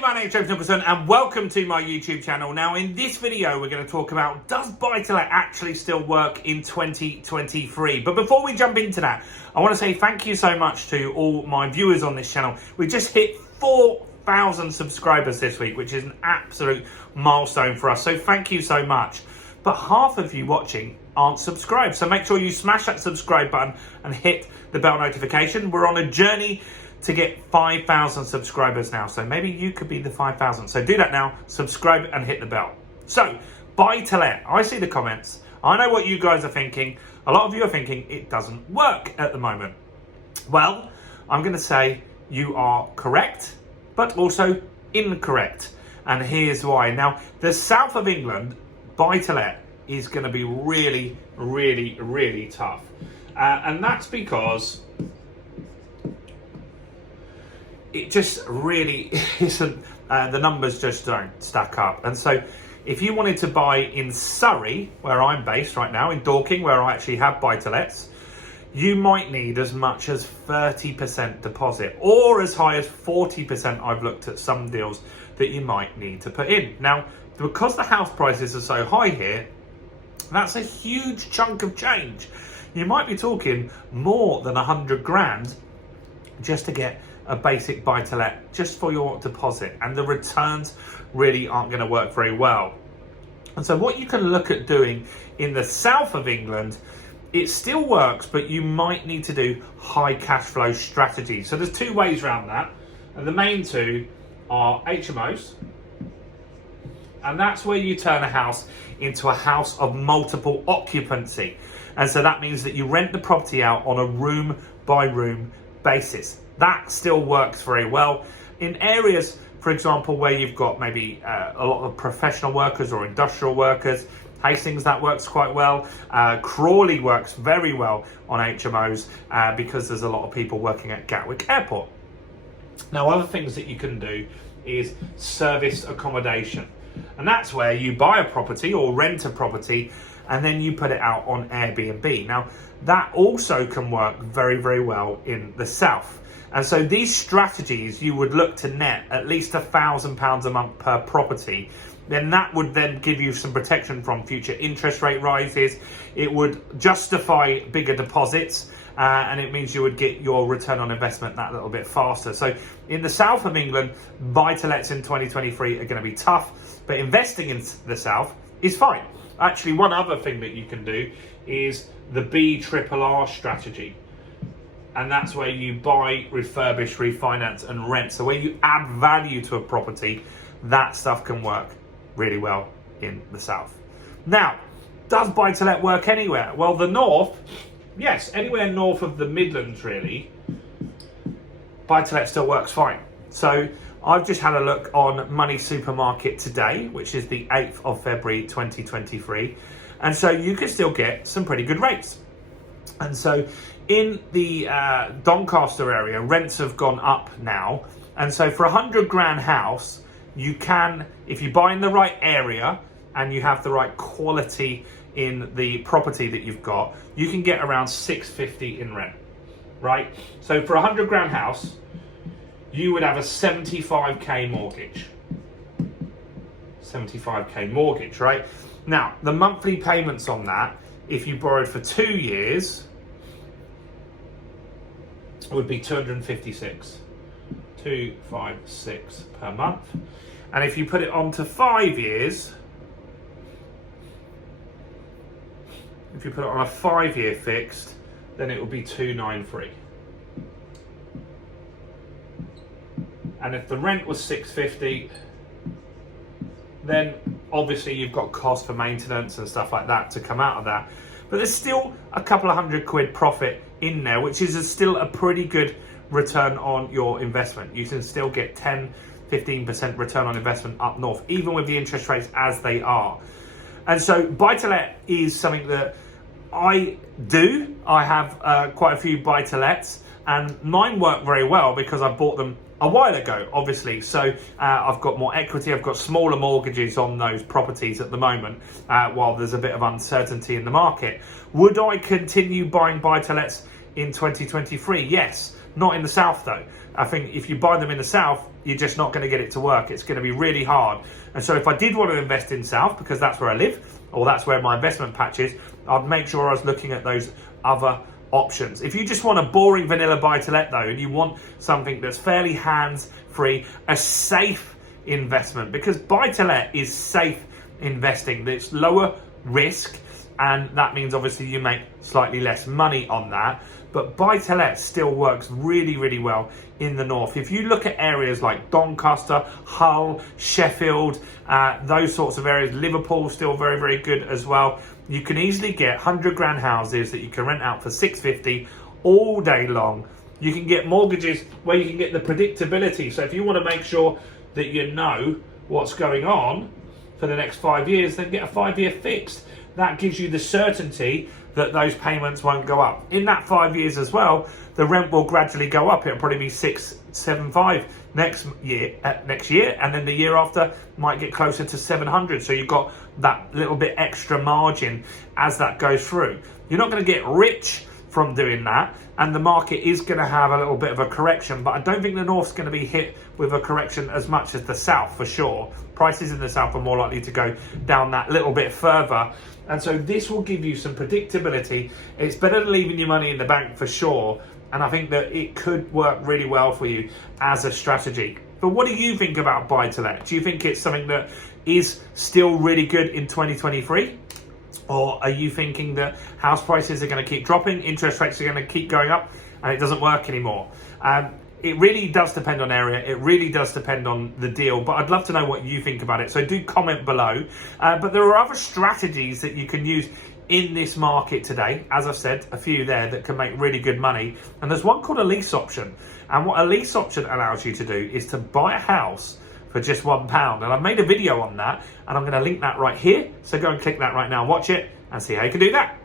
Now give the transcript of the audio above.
my name's James Nicholson and welcome to my YouTube channel. Now in this video we're going to talk about, does buy-to-let actually still work in 2023? But before we jump into that, I want to say thank you so much to all my viewers on this channel. We just hit 4,000 subscribers this week, which is an absolute milestone for us. So thank you so much. But half of you watching aren't subscribed. So make sure you smash that subscribe button and hit the bell notification. We're on a journey to get 5,000 subscribers now. So maybe you could be the 5,000. So do that now, subscribe and hit the bell. So buy-to-let, I see the comments. I know what you guys are thinking. A lot of you are thinking it doesn't work at the moment. Well, I'm going to say you are correct, but also incorrect. And here's why. Now, the south of England, buy-to-let is going to be really, really, really tough. And that's because it just really isn't, the numbers just don't stack up. And so if you wanted to buy in Surrey, where I'm based right now, in Dorking, where I actually have buy-to-lets, you might need as much as 30% deposit or as high as 40%. I've looked at some deals that you might need to put in. Now, because the house prices are so high here, that's a huge chunk of change. You might be talking more than 100 grand just to get a basic buy-to-let just for your deposit, and the returns really aren't going to work very well. And so what you can look at doing in the south of England, it still works, but you might need to do high cash flow strategies. So there's two ways around that, and the main two are HMOs, and that's where you turn a house into a house of multiple occupancy. And so that means that you rent the property out on a room by room basis. That still works very well in areas, for example, where you've got maybe a lot of professional workers or industrial workers. Hastings, that works quite well. Crawley works very well on HMOs because there's a lot of people working at Gatwick Airport. Now, other things that you can do is serviced accommodation. And that's where you buy a property or rent a property and then you put it out on Airbnb. Now, that also can work very, very well in the south. And so these strategies, you would look to net at least £1,000 a month per property. Then that would then give you some protection from future interest rate rises. It would justify bigger deposits, and it means you would get your return on investment that little bit faster. So in the south of England, buy-to-lets in 2023 are going to be tough, but investing in the south is fine. Actually, one other thing that you can do is the BRRR strategy. And that's where you buy, refurbish, refinance and rent. So where you add value to a property, that stuff can work really well in the south. Now, does buy-to-let work anywhere? Well, the north, yes, anywhere north of the Midlands really, buy-to-let still works fine. So I've just had a look on Money Supermarket today, which is the 8th of February 2023. And so you can still get some pretty good rates. And so in the Doncaster area, rents have gone up now. And so for a 100 grand house, you can, if you buy in the right area and you have the right quality in the property that you've got, you can get around 650 in rent, right? So for a 100 grand house, you would have a 75k mortgage. 75k mortgage, right? Now, the monthly payments on that, if you borrowed for 2 years, would be 256 per month. And if you put it on to 5 years, if you put it on a 5-year fixed, then it will be 293. And if the rent was 650, then obviously you've got cost for maintenance and stuff like that to come out of that. But there's still a couple of £100 profit in there, which is still a pretty good return on your investment. You can still get 10-15% return on investment up north, even with the interest rates as they are. And so buy-to-let is something that I do. I have quite a few buy-to-lets, and mine work very well because I bought them a while ago, obviously. So I've got more equity, I've got smaller mortgages on those properties at the moment, while there's a bit of uncertainty in the market. Would I continue buying buy-to-lets in 2023? Yes. Not in the south though. I think if you buy them in the south, you're just not going to get it to work. It's going to be really hard. And so if I did want to invest in South, because that's where I live, or that's where my investment patch is, I'd make sure I was looking at those other options. If you just want a boring vanilla buy-to-let though, and you want something that's fairly hands-free, a safe investment, because buy-to-let is safe investing. It's lower risk, and that means obviously you make slightly less money on that. But buy-to-let still works really, really well in the north. If you look at areas like Doncaster, Hull, Sheffield, those sorts of areas, Liverpool still very, very good as well. You can easily get 100 grand houses that you can rent out for 650 all day long. You can get mortgages where you can get the predictability. So if you want to make sure that you know what's going on for the next 5 years, then get a 5-year fixed. That gives you the certainty that those payments won't go up. In that 5 years as well, the rent will gradually go up. It'll probably be 675 next year, and then the year after might get closer to 700. So you've got that little bit extra margin as that goes through. You're not going to get rich from doing that, and the market is going to have a little bit of a correction, but I don't think the north's going to be hit with a correction as much as the south, for sure. Prices in the south are more likely to go down that little bit further, and so this will give you some predictability. It's better than leaving your money in the bank, for sure, and I think that it could work really well for you as a strategy. But what do you think about buy-to-let? Do you think it's something that is still really good in 2023? Or are you thinking that house prices are going to keep dropping, interest rates are going to keep going up, and it doesn't work anymore? It really does depend on area. It really does depend on the deal. But I'd love to know what you think about it. So do comment below. But there are other strategies that you can use in this market today. As I've said, a few there that can make really good money. And there's one called a lease option. And what a lease option allows you to do is to buy a house for just £1. And I've made a video on that, and I'm going to link that right here. So go and click that right now, watch it, and see how you can do that.